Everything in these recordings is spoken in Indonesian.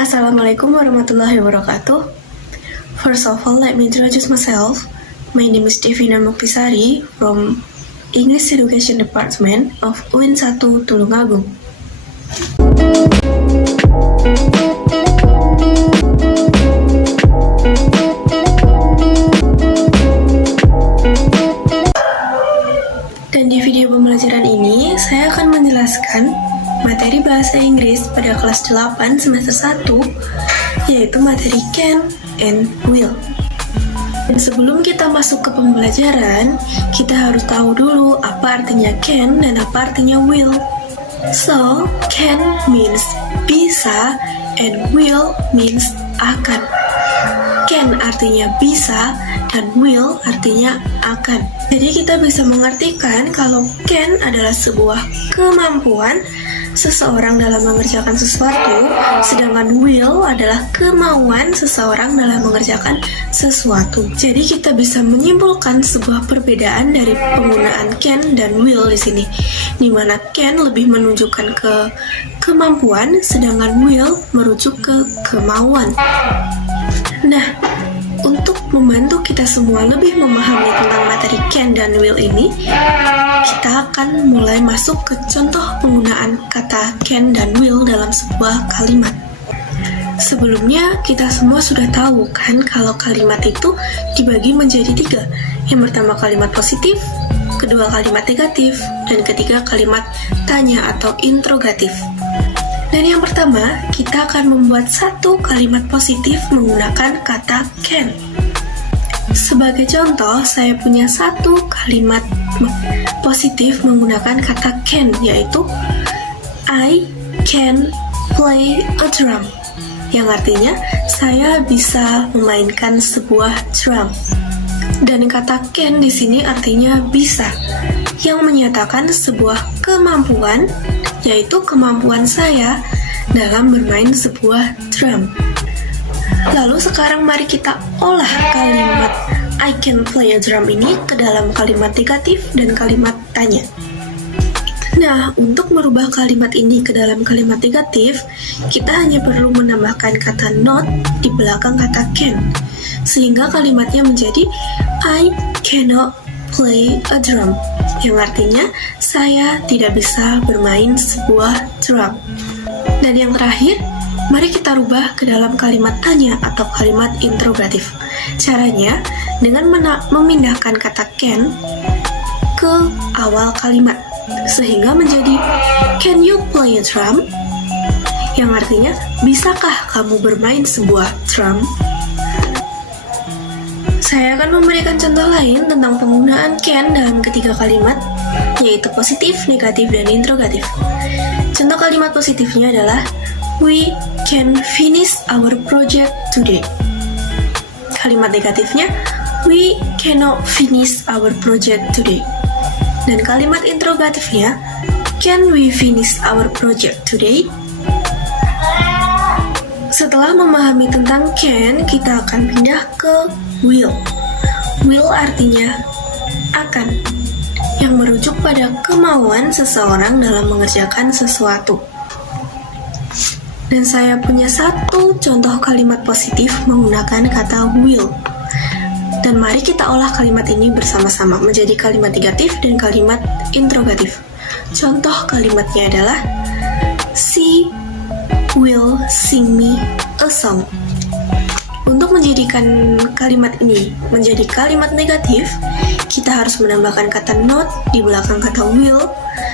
Assalamualaikum warahmatullahi wabarakatuh. First of all, let me introduce myself. My name is Devina Muktisari from English Education Department of UIN 1 Tulungagung. Dan di video pembelajaran ini, saya akan menjelaskan materi bahasa Inggris pada kelas 8 semester 1, yaitu materi can and will. Dan sebelum kita masuk ke pembelajaran, kita harus tahu dulu apa artinya can dan apa artinya will. So, can means bisa and will means akan. Can artinya bisa dan will artinya akan. Jadi kita bisa mengartikan kalau can adalah sebuah kemampuan seseorang dalam mengerjakan sesuatu, sedangkan will adalah kemauan seseorang dalam mengerjakan sesuatu. Jadi kita bisa menyimpulkan sebuah perbedaan dari penggunaan can dan will di sini, di mana can lebih menunjukkan ke kemampuan, sedangkan will merujuk ke kemauan. Nah, untuk membantu kita semua lebih memahami tentang materi can dan will ini, kita akan mulai masuk ke contoh penggunaan kata can dan will dalam sebuah kalimat. Sebelumnya, kita semua sudah tahu kan kalau kalimat itu dibagi menjadi 3. Yang pertama kalimat positif, kedua kalimat negatif, dan ketiga kalimat tanya atau interrogatif. Dan yang pertama, kita akan membuat satu kalimat positif menggunakan kata can. Sebagai contoh, saya punya satu kalimat positif menggunakan kata can, yaitu I can play a drum, yang artinya saya bisa memainkan sebuah drum. Dan kata can di sini artinya bisa, yang menyatakan sebuah kemampuan, yaitu kemampuan saya dalam bermain sebuah drum. Lalu sekarang mari kita olah kalimat I can play a drum ini ke dalam kalimat negatif dan kalimat tanya. Nah, untuk merubah kalimat ini ke dalam kalimat negatif, kita hanya perlu menambahkan kata not di belakang kata can, sehingga kalimatnya menjadi I cannot play a drum, yang artinya saya tidak bisa bermain sebuah drum. Dan yang terakhir, mari kita rubah ke dalam kalimat tanya atau kalimat interrogatif. Caranya dengan memindahkan kata can ke awal kalimat, sehingga menjadi can you play a drum? Yang artinya, bisakah kamu bermain sebuah drum? Saya akan memberikan contoh lain tentang penggunaan can dalam ketiga kalimat, yaitu positif, negatif, dan interrogatif. Contoh kalimat positifnya adalah we can finish our project today. Kalimat negatifnya we cannot finish our project today. Dan kalimat interrogatifnya can we finish our project today? Setelah memahami tentang can, kita akan pindah ke will. Will artinya akan, yang merujuk pada kemauan seseorang dalam mengerjakan sesuatu. Dan saya punya satu contoh kalimat positif menggunakan kata will. Dan mari kita olah kalimat ini bersama-sama menjadi kalimat negatif dan kalimat interrogatif. Contoh kalimatnya adalah she will sing me a song. Untuk menjadikan kalimat ini menjadi kalimat negatif, kita harus menambahkan kata not di belakang kata will,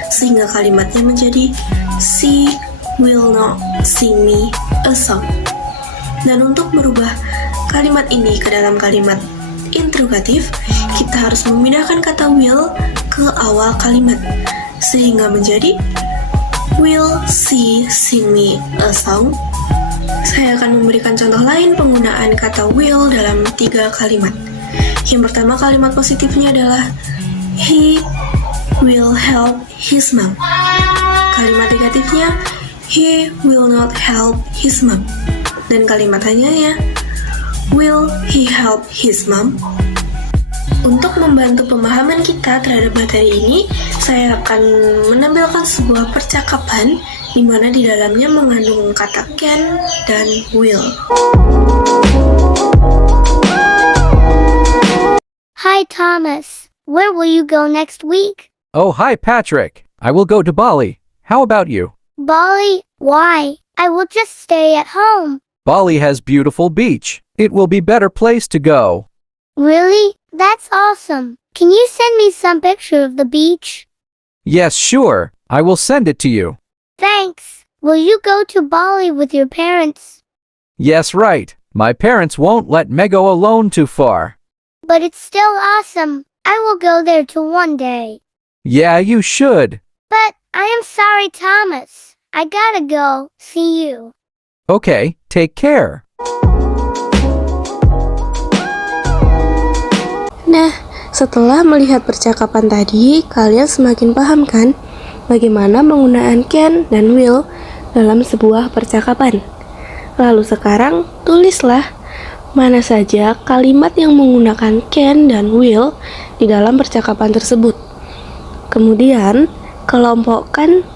sehingga kalimatnya menjadi she will not sing me a song. Dan untuk merubah kalimat ini ke dalam kalimat interrogatif, kita harus memindahkan kata will ke awal kalimat, sehingga menjadi will she sing me a song? Saya akan memberikan contoh lain penggunaan kata will dalam 3 kalimat. Yang pertama kalimat positifnya adalah he will help his mom. Kalimat negatifnya he will not help his mom. Dan kalimat tanyanya will he help his mom? Untuk membantu pemahaman kita terhadap materi ini, saya akan menampilkan sebuah percakapan di mana di dalamnya mengandung kata can dan will. Hi Thomas, where will you go next week? Oh, hi, Patrick. I will go to Bali. How about you? Bali? Why? I will just stay at home. Bali has beautiful beach. It will be better place to go. Really? That's awesome. Can you send me some picture of the beach? Yes, sure. I will send it to you. Thanks. Will you go to Bali with your parents? Yes, right. My parents won't let me go alone too far. But it's still awesome. I will go there too one day. Yeah, you should. But I am sorry, Thomas. I gotta go. See you. Okay, take care. Nah, setelah melihat percakapan tadi, kalian semakin paham kan bagaimana penggunaan can dan will dalam sebuah percakapan. Lalu sekarang tulislah mana saja kalimat yang menggunakan can dan will di dalam percakapan tersebut. Kemudian, kelompokkan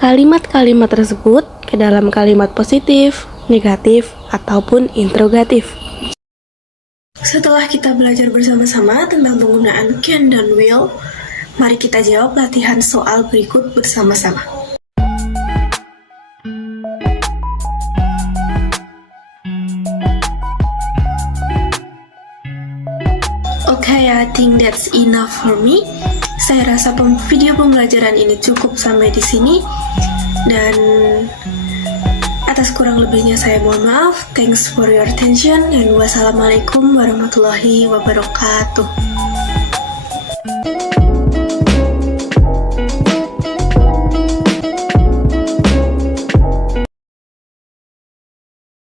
kalimat-kalimat tersebut ke dalam kalimat positif, negatif, ataupun interrogatif. Setelah kita belajar bersama-sama tentang penggunaan can dan will, mari kita jawab latihan soal berikut bersama-sama. Okay, I think that's enough for me. Saya rasa video pembelajaran ini cukup sampai di sini. Dan atas kurang lebihnya saya mohon maaf. Thanks for your attention, dan wassalamualaikum warahmatullahi wabarakatuh.